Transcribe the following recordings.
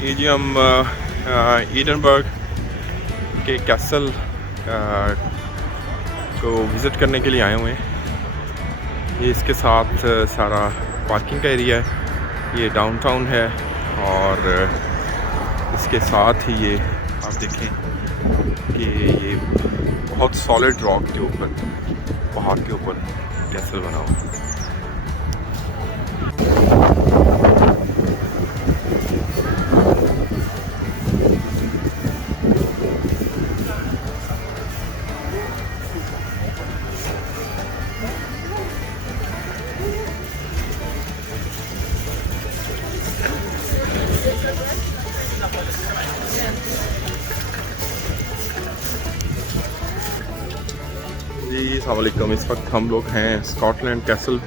ये जी हम एडनबर्ग के कैसल को विज़िट करने के लिए आए हुए हैं। ये इसके साथ सारा पार्किंग का एरिया है, ये डाउनटाउन है और इसके साथ ही ये आप देखें कि ये बहुत सॉलिड रॉक के ऊपर, पहाड़ के ऊपर कैसल बना हुआ है। जी अस्सलाम वालेकुम। इस वक्त हम लोग हैं स्कॉटलैंड कैसल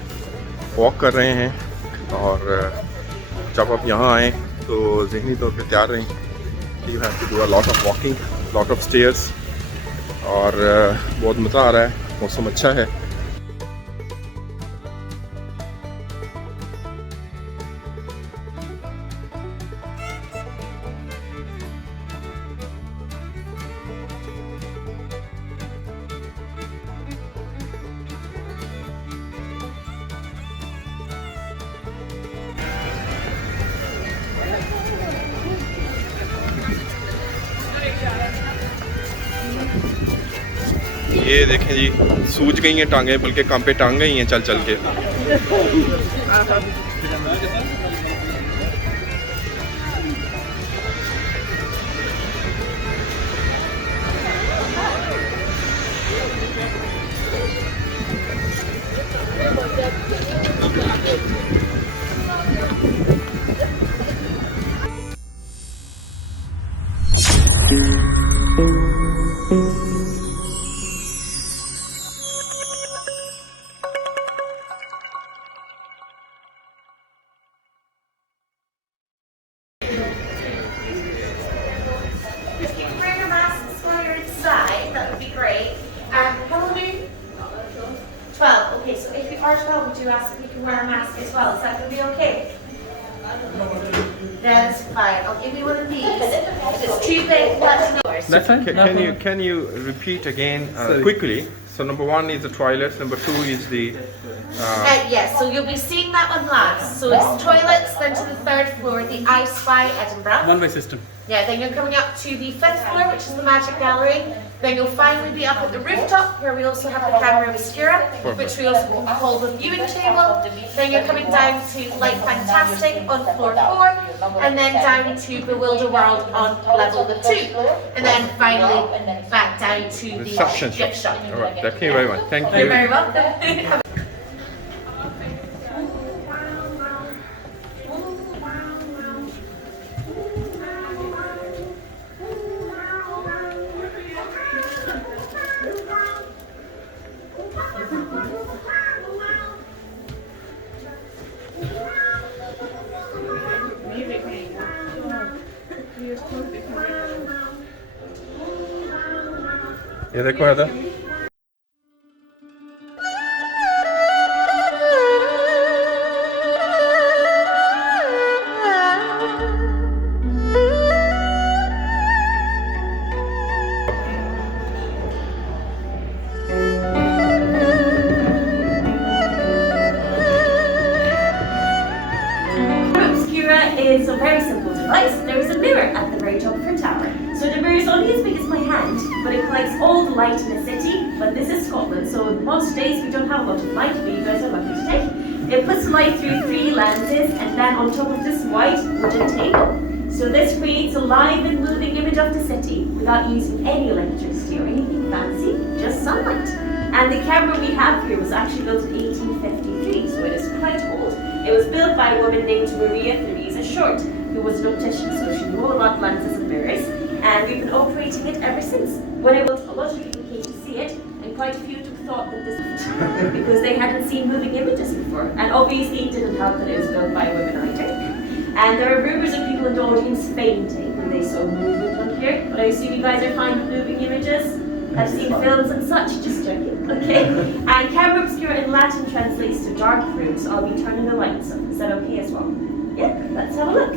वॉक कर रहे हैं और जब आप यहाँ आएँ तो ज़हनी तौर पे तैयार रहें। You have to do a lot of walking, lot of stairs और बहुत मज़ा आ रहा है, मौसम अच्छा है। ये देखें जी, सूज गई हैं टांगें, बल्कि काम पे टांग गई हैं चल चल के। That's fine. I'll give you one of these. If it's too big, let me know. That's fine. Can you repeat again quickly? So number one is the toilets. Number two is the. Yes. So you'll be seeing that one last. So it's toilets. Then to the third floor, the I Spy Edinburgh. One-way system. Yeah. Then you're coming up to the fifth floor, which is the Magic Gallery. Then you'll finally be up at the rooftop, where we also have the Camera Obscura, which we also call the viewing table. Then you're coming down to Light Fantastic on floor 4, and then down to Bewilder World on level 2, and then finally back down to the Reception gift shop. All right, thank you very much. Thank You're you. very welcome. ये देखो है is a very simple device. There is a mirror at the very top of her tower. So the mirror is only as big as my hand, but it collects all the light in the city. But this is Scotland, so most days we don't have a lot of light, but you guys are lucky today. It puts light through 3 lenses and then on top of this white wooden table. So this creates a live and moving image of the city without using any electricity or anything fancy, just sunlight. And the camera we have here was actually built in 1853, so it is quite old. It was built by a woman named Maria Theresa Short, who was an optician, so she knew all about lenses and mirrors, and we've been operating it ever since. When I built, a lot of people came to see it, and quite a few took thought that this because they hadn't seen moving images before, and obviously it didn't help that it was built by a woman either. And there are rumours of people in the audience fainting when they saw movement on here, but I assume you guys are fine with moving images? I've seen films and such, just joking. Okay. And camera obscura in Latin translates to dark room, so I'll be turning the lights up. Is that okay as well? Yeah, let's have a look.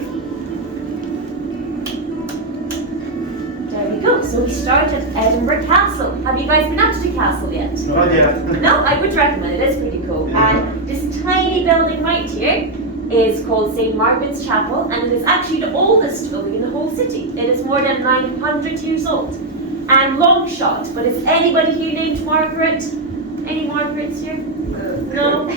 There we go. So we start at Edinburgh Castle. Have you guys been up to the castle yet? Not yet. No, I would recommend it. It's pretty cool. And this tiny building right here is called St. Margaret's Chapel, and it is actually the oldest building in the whole city. It is more than 900 years old. And long shot, but is anybody here named Margaret? Any Margarets here? No?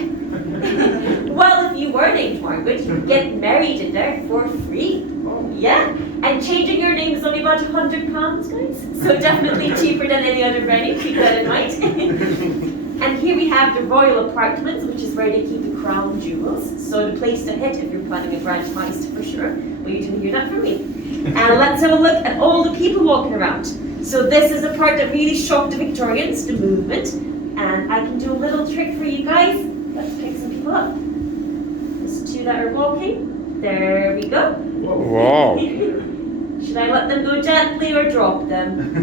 Well, if you were named Margaret, you could get married in there for free. Yeah, and changing your name is only about £100, guys. So definitely cheaper than any other wedding, keep that in mind. And here we have the royal apartments, which is where they keep the crown jewels. So the place to hit if you're planning a grand heist for sure. Well, you didn't hear that from me. And let's have a look at all the people walking around. So this is the part that really shocked the Victorians, the movement. And I can do a little trick for you guys. Let's pick some people up. There's two that are walking. There we go. Wow. Should I let them go gently or drop them?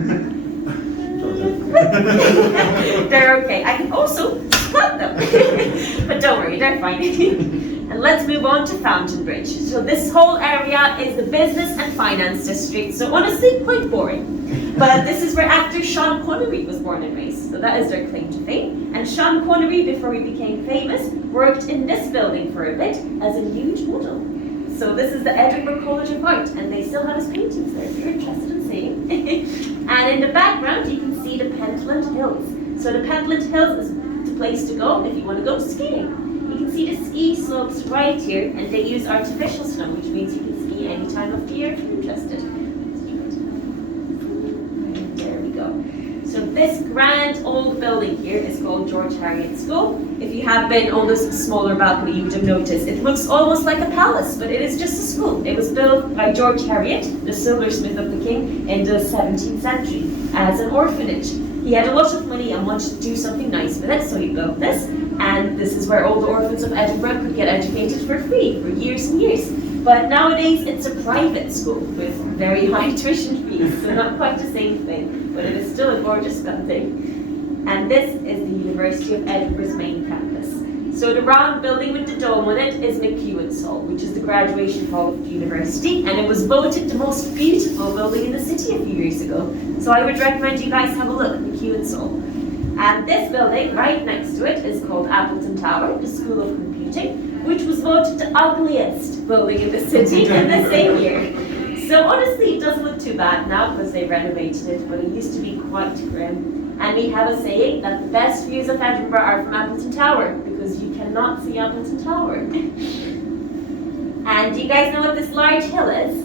They're okay. I can also cut them. But don't worry, they're fine. And let's move on to Fountain Bridge. So this whole area is the business and finance district. So honestly, quite boring. But this is where actor Sean Connery was born and raised. So that is their claim to fame. And Sean Connery, before he became famous, worked in this building for a bit as a nude model. So this is the Edinburgh College of Art, and they still have his paintings there if you're interested in seeing. And in the background, you can see the Pentland Hills. So the Pentland Hills is the place to go if you want to go skiing. You can see the ski slopes right here, and they use artificial snow, which means you can ski any time of the year if you're interested. And there we go. So this grand old building here is called George Heriot School. If you have been on this smaller balcony, you would have noticed it looks almost like a palace, but it is just a school. It was built by George Heriot, the silversmith of the king, in the 17th century as an orphanage. He had a lot of money and wanted to do something nice with it, so he built this. And this is where all the orphans of Edinburgh could get educated for free for years and years. But nowadays it's a private school with very high tuition fees, so not quite the same thing, but it is still a gorgeous building. And this is the University of Edinburgh's main campus. So the round building with the dome on it is McEwen's Hall, which is the graduation hall of the university, and it was voted the most beautiful building in the city a few years ago. So I would recommend you guys have a look at McEwen's Hall. And this building right next to it is called Appleton Tower, the School of Computing, which was voted the ugliest building in the city in the same year. So honestly, it doesn't look too bad now because they renovated it, but it used to be quite grim. And we have a saying that the best views of Edinburgh are from Appleton Tower, because you cannot see Appleton Tower. And do you guys know what this large hill is?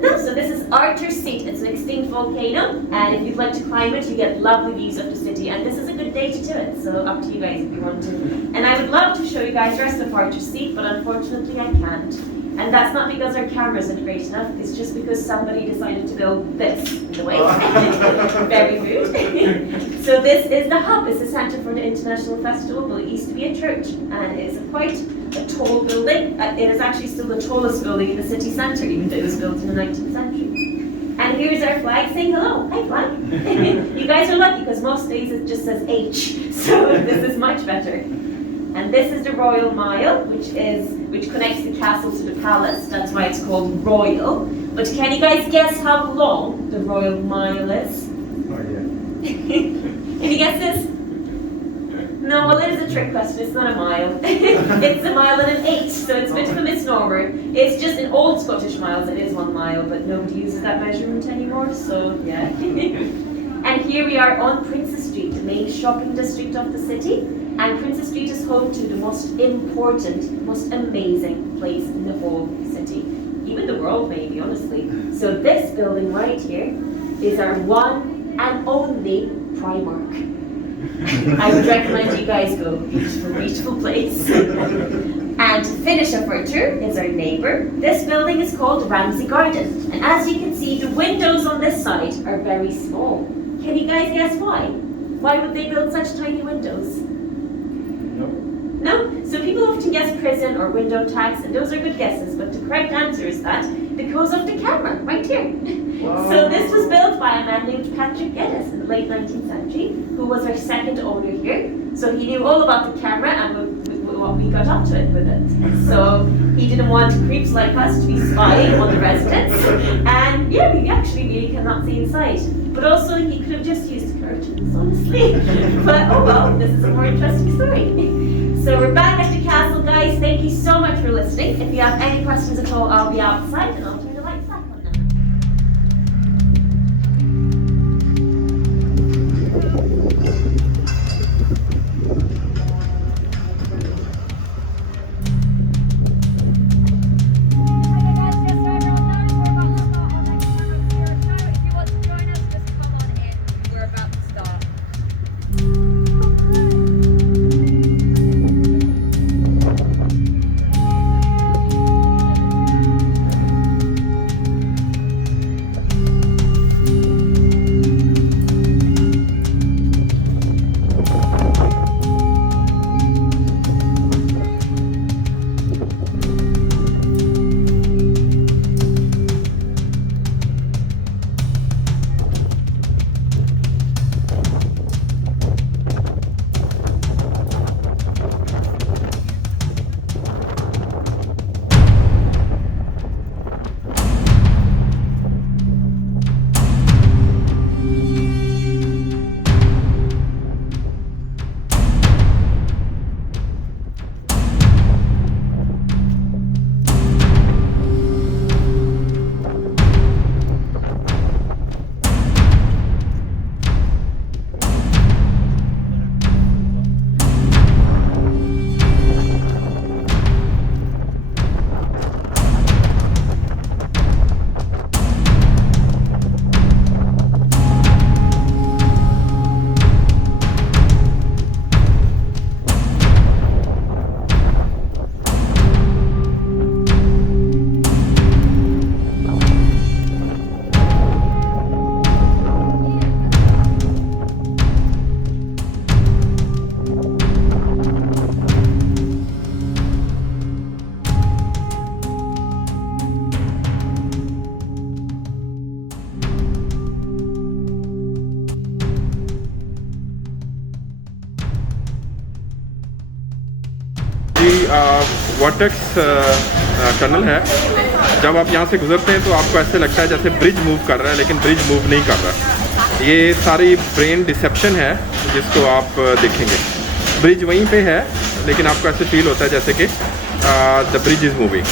No, so this is Arthur's Seat. It's an extinct volcano, and if you'd like to climb it, you get lovely views of the city, and this is a good day to do it, so up to you guys if you want to. And I would love to show you guys the rest of Arthur's Seat, but unfortunately I can't. And that's not because our cameras aren't great enough, it's just because somebody decided to build this in the way. Very rude. So this is the hub, it's the centre for the International Festival, but it used to be a church, and it is quite a tall building. It is actually still the tallest building in the city centre, even though it was built in the 19th century. And here's our flag saying hello. Hi, flag. You guys are lucky because most days it just says H, so this is much better. And this is the Royal Mile, which connects the castle to the palace. That's why it's called Royal. But can you guys guess how long the Royal Mile is? Oh, yeah. Any guesses? No, well, it is a trick question. It's not a mile. It's a mile and an 8, so it's a bit of a misnomer. It's just in old Scottish miles, it is 1 mile, but nobody uses that measurement anymore, so yeah. And here we are on Princes Street, the main shopping district of the city. And Princes Street is home to the most important, most amazing place in the whole city. Even the world, maybe, honestly. So this building right here is our one and only Primark. I would recommend you guys go. Beautiful, beautiful place. And to finish up our tour is our neighbour. This building is called Ramsay Garden. And as you can see, the windows on this side are very small. Can you guys guess why? Why would they build such tiny windows? No? So people often guess prison or window tax, and those are good guesses, but the correct answer is that because of the camera, right here. So this was built by a man named Patrick Geddes in the late 19th century, who was our second owner here. So he knew all about the camera and what we got up to it with it. So he didn't want creeps like us to be spying on the residents. And yeah, we actually really cannot see inside. But also he could have just used curtains, honestly. But oh well, this is a more interesting story. So we're back at the castle, guys. Thank you so much for listening. If you have any questions at all, I'll be outside and I'll turn the lights back on them. Vertex tunnel है। जब आप यहाँ से गुजरते हैं तो आपको ऐसे लगता है जैसे ब्रिज मूव कर रहा है, लेकिन ब्रिज मूव नहीं कर रहा। ये सारी ब्रेन डिसेप्शन है जिसको आप देखेंगे। ब्रिज वहीं पे है लेकिन आपको ऐसे फील होता है जैसे कि द ब्रिज इज़ मूविंग।